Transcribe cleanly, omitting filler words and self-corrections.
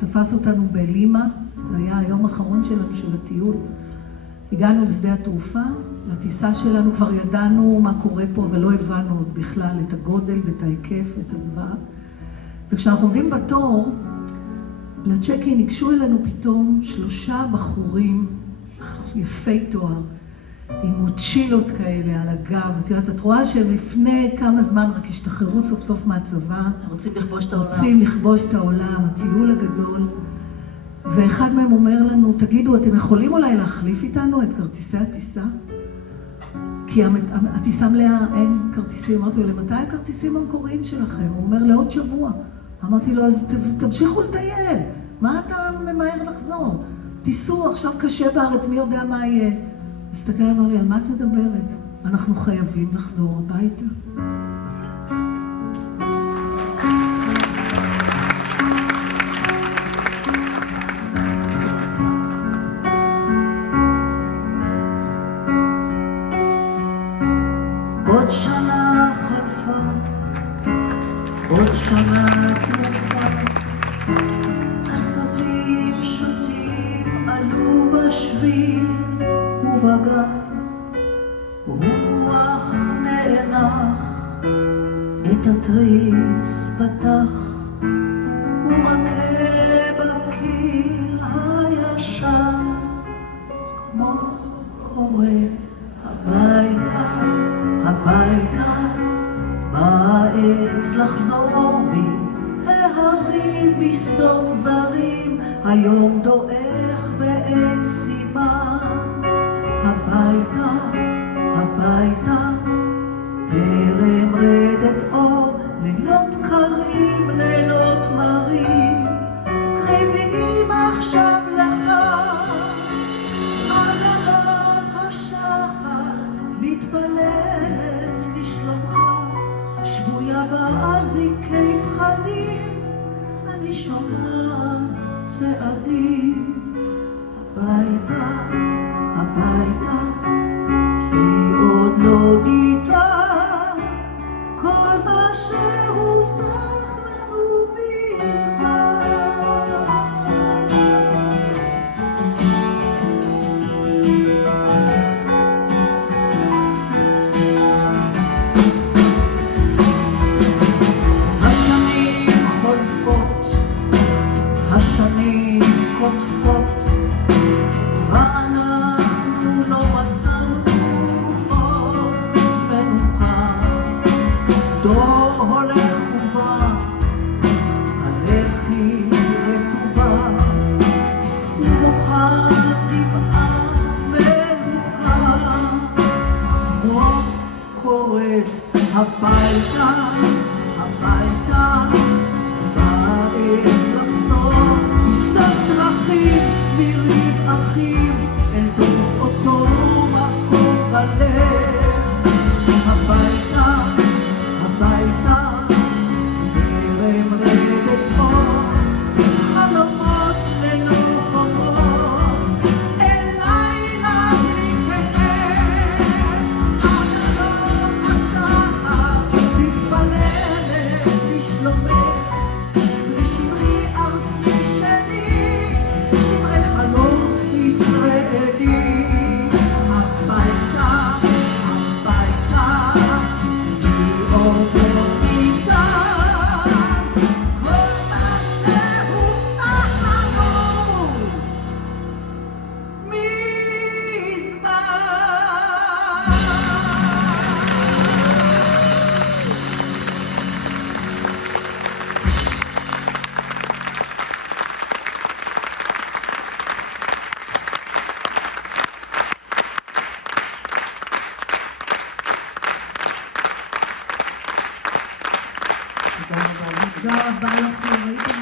תפס אותנו בלימה, זה היה היום האחרון שלנו של הטיול. הגענו לשדה התעופה, לטיסה שלנו, כבר ידענו מה קורה פה, אבל לא הבנו עוד בכלל את הגודל ואת ההיקף ואת הזוועה. וכשאנחנו עומדים בתור, לצ'קין ניגשו אלינו פתאום 3 בחורים יפי תואר, עם מוצ'ילות כאלה על הגב. את רואה שהם לפני כמה זמן רק השתחררו סוף סוף מהצבא. רוצים לכבוש את העולם. רוצים לכבוש את העולם, הטיול הגדול. ואחד מהם אומר לנו, תגידו, אתם יכולים אולי להחליף איתנו את כרטיסי הטיסה? כי הטיסה מלאה, אין כרטיסים. אמרתי לו, למתי הכרטיסים המקוריים שלכם? הוא אומר, לעוד שבוע. אמרתי לו, אז תמשיכו לטייל. מה אתה ממהר לחזור? תיסעו, עכשיו קשה בארץ, מי יודע מה יהיה? מסתכל אמר לי, על מה את מדברת? אנחנו חייבים לחזור הביתה. עוד שנה חלפה, עוד שנה תרופה, עשבים שוטים עלו בשביל ובגן, רוח נאנח, את התריס פתח, ומכה בקיר הישן, כמו קורא הביתה, הביתה, בעת לחזור בי, ההרים בשדות זרים, היום דועך ואין סימן. הביתה, הביתה, טרם רדת אור, לילות קרים, לילות מרים, קריבים עכשיו לך, עננות השחר, מתפללת לשלומך, שבויה באזיקי פחדים, אני שומעת צעדים. הביתה, הביתה, כי עוד לא נטעה כל מה שהובטח לנו מזמן. השנים חולפות, השנים קוטפות, ואנחנו לא מצאנו עוד מנוחה. דור הולך ובא, הלחי רטובה, ובוכה דמעה מלוכה, כמו קוראת הביתה, הביתה, בעת לחזור מסוף דרכים, מריב אחים, אל תוך אותו מקום בלב. הביתה, הביתה, טרם רדת אור, חלומות ללא חומות, אל לילה בלי כאב, עננות השחר, מתפללת לשלומך, שמרי שמרי ארצי שלי, שמרי חלום ישראלי. הביתה, הביתה, כי עוד לא ניתן כל מה שהובטח לנו מזמן. תודה רבה לכם, הייתם